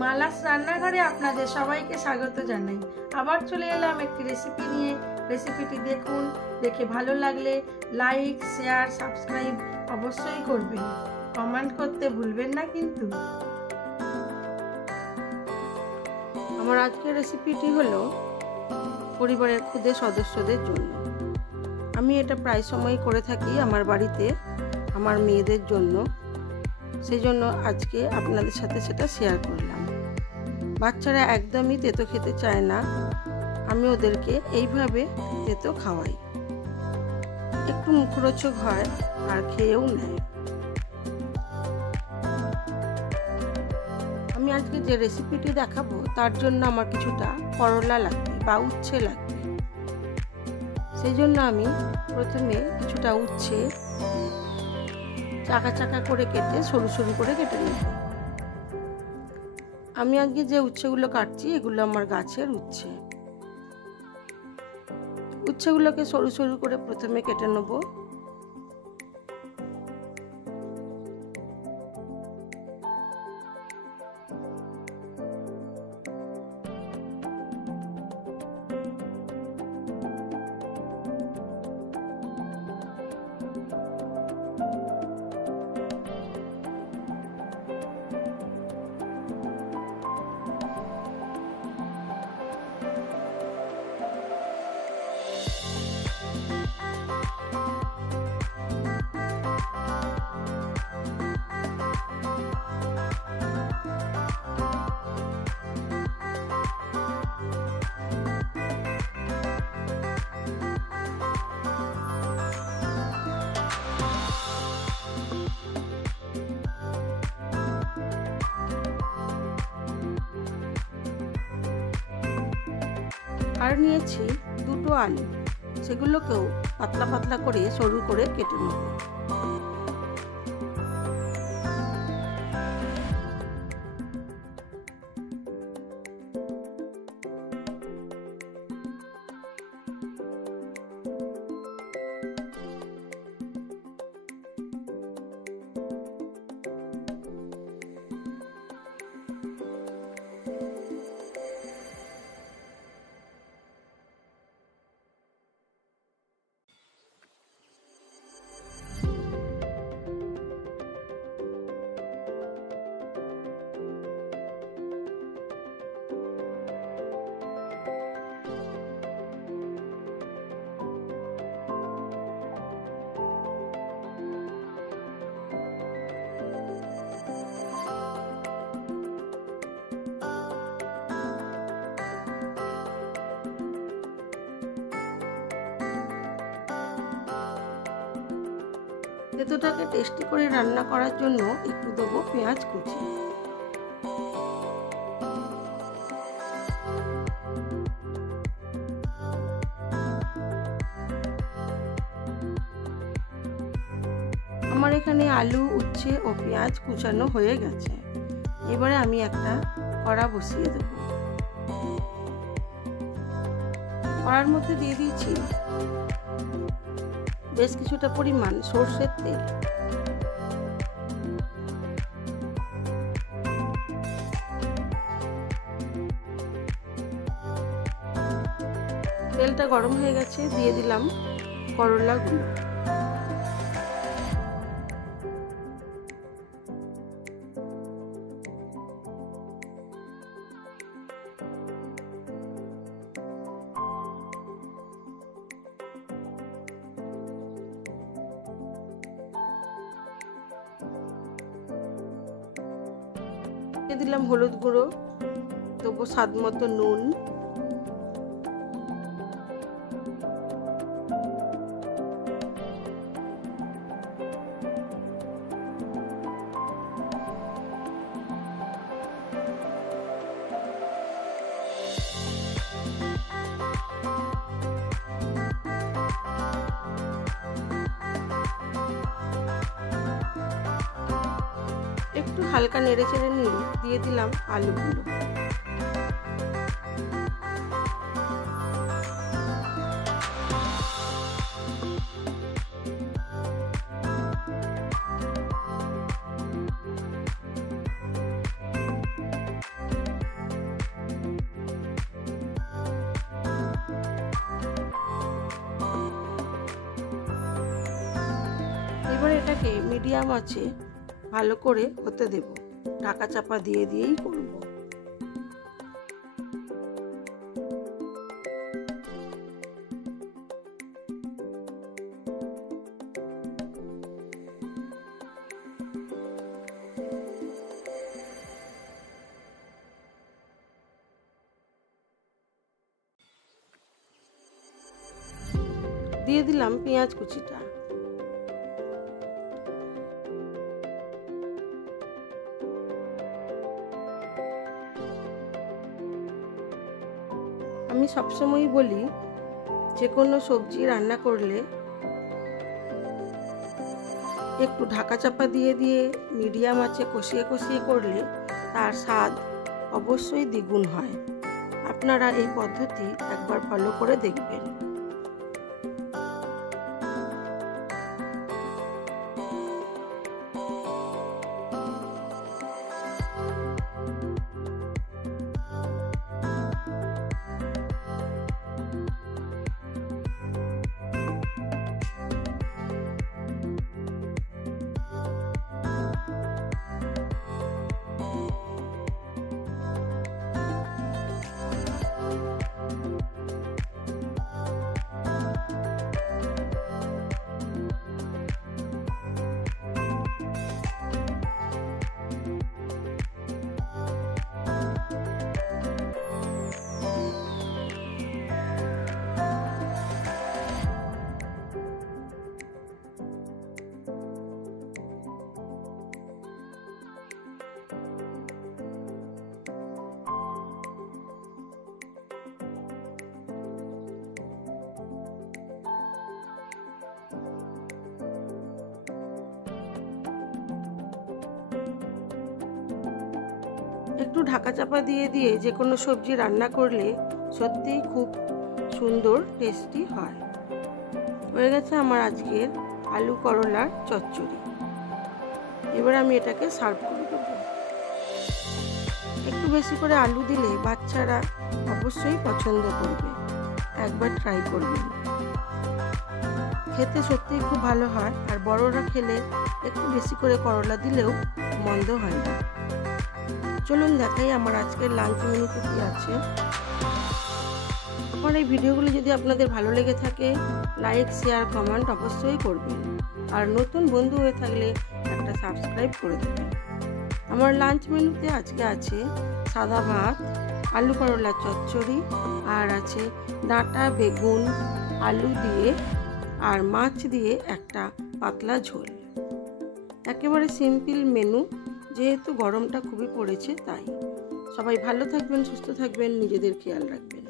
মালাস রান্নাঘরে আপনাদের সবাইকে স্বাগত জানাই। আবার চলে এলাম একটি রেসিপি নিয়ে। রেসিপিটি দেখুন, দেখে ভালো লাগলে লাইক, শেয়ার, সাবস্ক্রাইব অবশ্যই করবেন। কমেন্ট করতে ভুলবেন না কিন্তু। আমার আজকের রেসিপিটি হলো পরিবারের ক্ষুদে সদস্যদের জন্য। আমি এটা প্রায় সময়ই করে থাকি আমার বাড়িতে আমার মেয়েদের জন্য। সেই জন্য আজকে আপনাদের সাথে সেটা শেয়ার করলাম। বাচ্চারা একদমই তেতো খেতে চায় না, আমি ওদেরকে এইভাবে তেতো খাওয়াই। একটু মুখরোচক হয় আর খেয়েও নেয়। আমি আজকে যে রেসিপিটি দেখাবো তার জন্য আমার কিছুটা করলা লাগবে বা উচ্ছে লাগবে। সেই জন্য আমি প্রথমে কিছুটা উচ্ছে চাকা চাকা করে কেটে সরু সরু করে কেটে নেব। আমি আজকে যে উচ্ছেগুলো কাটছি এগুলো আমার গাছের উচ্ছে। উচ্ছেগুলোকে সরু সরু করে প্রথমে কেটে নেব। আর নিয়েছি দুটো আলু, সেগুলোকেও পাতলা পাতলা করে সরু করে কেটে নেব। তেঁতুটাকে টেস্টি করে রান্না করার জন্য একটু দেবো পেঁয়াজ কুচি। আমার এখানে আলু, উচ্ছে ও পেঁয়াজ কুচানো হয়ে গেছে। এবারে আমি একটা কড়া বসিয়ে দেব। কড়ার মধ্যে দিয়ে দিয়েছি বেশ কিছুটা পরিমাণ সরষের তেল। তেলটা গরম হয়ে গেছে, দিয়ে দিলাম করলাগুলো। দিলাম হলুদ গুঁড়ো, দেবো স্বাদ মতো নুন, একটু হালকা নেড়ে চেড়ে নিয়ে দিয়ে দিলাম আলুগুলো। এবার এটাকে মিডিয়াম আঁচে ভালো করে হতে দেব, ঢাকা চাপা দিয়েই করব। দিয়ে দিলাম পেঁয়াজ কুচিটা। আমি সবসময়ই বলি যে কোনো সবজি রান্না করলে একটু ঢাকা চাপা দিয়ে মিডিয়াম আঁচে কষিয়ে করলে তার স্বাদ অবশ্যই দ্বিগুণ হয়। আপনারা এই পদ্ধতি একবার ফলো করে দেখবেন। একটু ঢাকা চাপা দিয়ে যে কোনো সবজি রান্না করলে সত্যিই খুব সুন্দর টেস্টি হয়। হয়ে গেছে আমার আজকের আলু করলার চচ্চড়ি। এবার আমি এটাকে সার্ভ করে দেব। একটু বেশি করে আলু দিলে বাচ্চারা অবশ্যই পছন্দ করবে, একবার ট্রাই করবেন। খেতে সত্যিই খুব ভালো হয়, আর বড়রা খেলে একটু বেশি করে করলা দিলেও মন্দ হয় না। চলুন দেখাই আমার আজকের লাঞ্চ মেনুতে কি আছে। আমার এই ভিডিওগুলো যদি আপনাদের ভালো লেগে থাকে, লাইক শেয়ার কমেন্ট অবশ্যই করবেন, আর নতুন বন্ধু হয়ে থাকলে একটা সাবস্ক্রাইব করে দেবেন। আমার লাঞ্চ মেনুতে আজকে আছে সাদা ভাত, আলু করলা চচ্চড়ি, আর আছে ডাঁটা বেগুন আলু দিয়ে আর মাছ দিয়ে একটা পাতলা ঝোল। একেবারে সিম্পল মেনু, যেহেতু গরমটা খুবই পড়েছে তাই। সবাই ভালো থাকবেন, সুস্থ থাকবেন, নিজেদের খেয়াল রাখবেন।